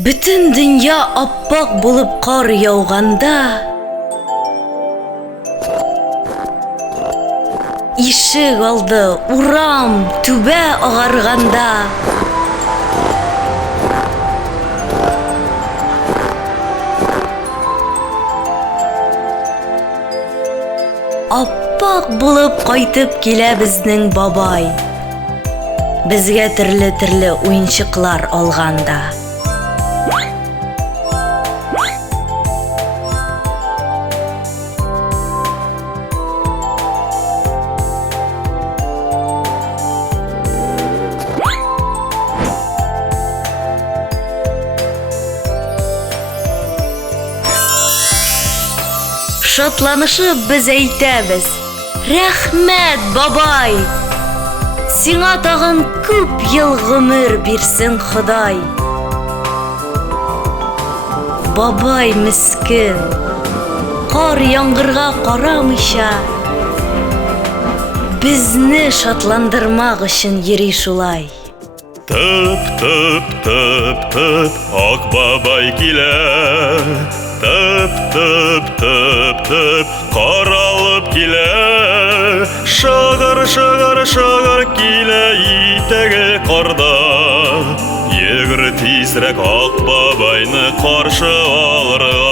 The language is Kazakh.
Бүтін дүния аппақ болып қар яуғанда, ишек алды урам түбә ағарғанда, аппақ болып қайтып келә безнең бабай, безгә төрле уенчыклар алганда. Шатланышып біз әйтәбез: рәхмәт, бабай! Сиңа тагын күп ел гомер бирсен Ходай. Бабай мискин, кар яңгырга карамыйча, безне шатландырмак өчен йөри шулай. Тып, ак бабай килә. Тып, каралып килә. Шыгыр килә итәге карда. Йөгер тизрәк ак бабайны каршы алырга.